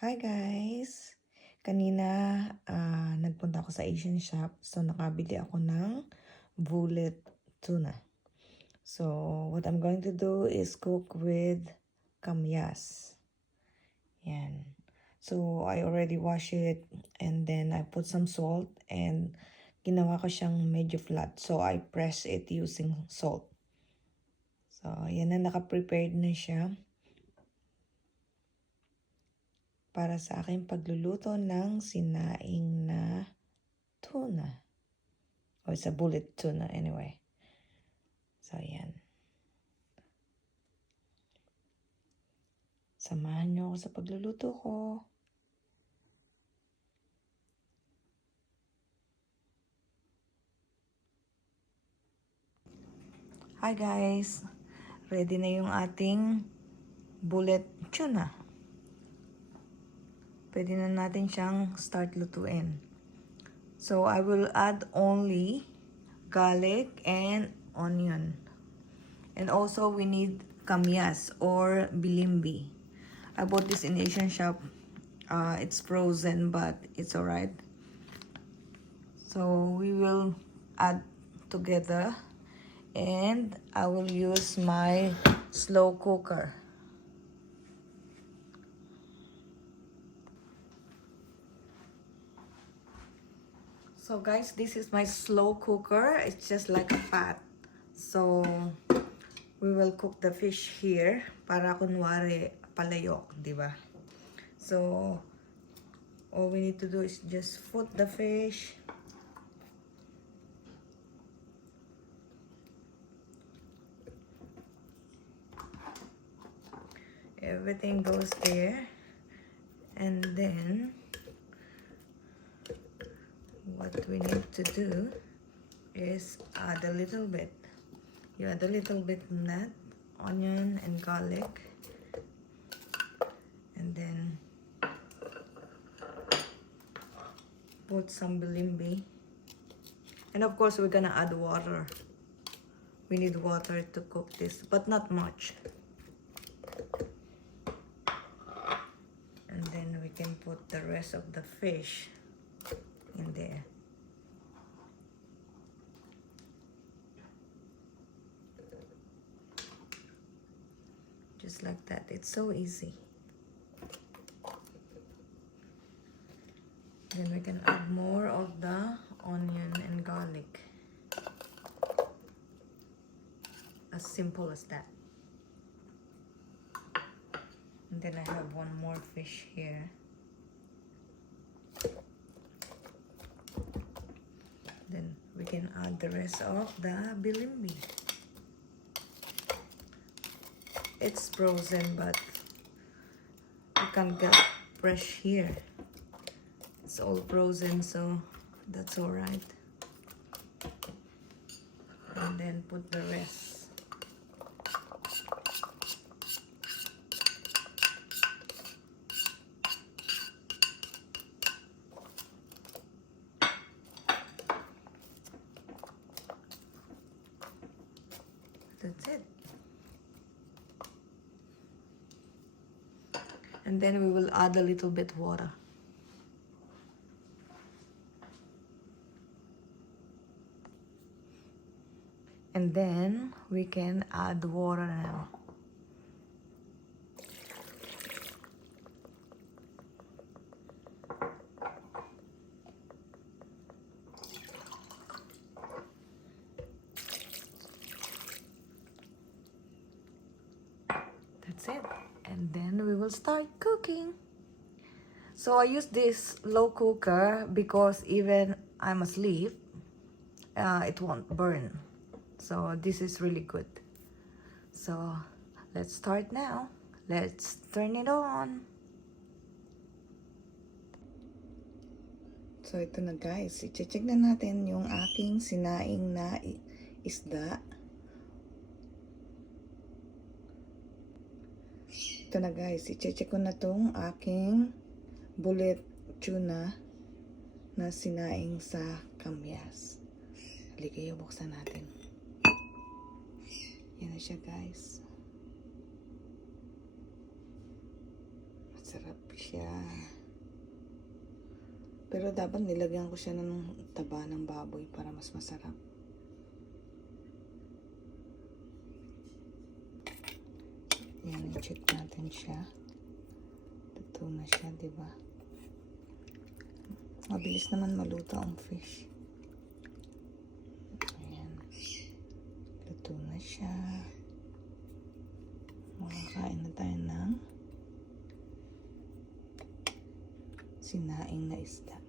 Hi guys! Kanina, nagpunta ako sa Asian shop. So, nakabili ako ng bullet tuna. So, what I'm going to do is cook with kamyas. Yan. So, I already wash it and then I put some salt and ginawa ko siyang medyo flat. So, I press it using salt. So, yan na, naka-prepared na siya para sa aking pagluluto ng sinaing na tuna. O it's a bullet tuna anyway. So, yan. Samahan niyo ako sa pagluluto ko. Hi guys! Ready na yung ating bullet tuna. Pwede na natin siyang start lutuin. So, I will add only garlic and onion. And also, we need kamyas or bilimbi. I bought this in Asian shop. It's frozen, but it's alright. So, we will add together. And I will use my slow cooker. So guys, this is my slow cooker. It's just like a pot. So we will cook the fish here para kunwari palayok, di ba? So all we need to do is just put the fish. Everything goes there. And then what we need to do is add a little bit. You add a little bit of that, onion and garlic. And then put some bilimbi. And of course, we're gonna add water. We need water to cook this, but not much. And then we can put the rest of the fish in there. Just like that. It's so easy. Then we can add more of the onion and garlic. As simple as that. And then I have one more fish here. Then we can add the rest of the bilimbi. It's frozen, but you can get fresh here. It's all frozen, so that's all right. And then put the rest. That's it. And then we will add a little bit water. And then we can add water now. That's it. And then we will start cooking. So I use this low cooker because even I'm asleep, it won't burn. So this is really good. So let's start now. Let's turn it on. So ito na guys, i-check na natin yung aking sinaing na isda. Ito na guys, i-check ko na tong aking bullet tuna na sinaing sa kamyas. Halika, buksan natin. Yan na siya guys. Sarap siya. Pero dapat nilagyan ko siya ng taba ng baboy para mas masarap. Yan, i-check natin siya. Luto na siya, diba? Mabilis naman maluto ang fish. Ayan. Luto na siya. Makakain na tayo ng sinaing na isda.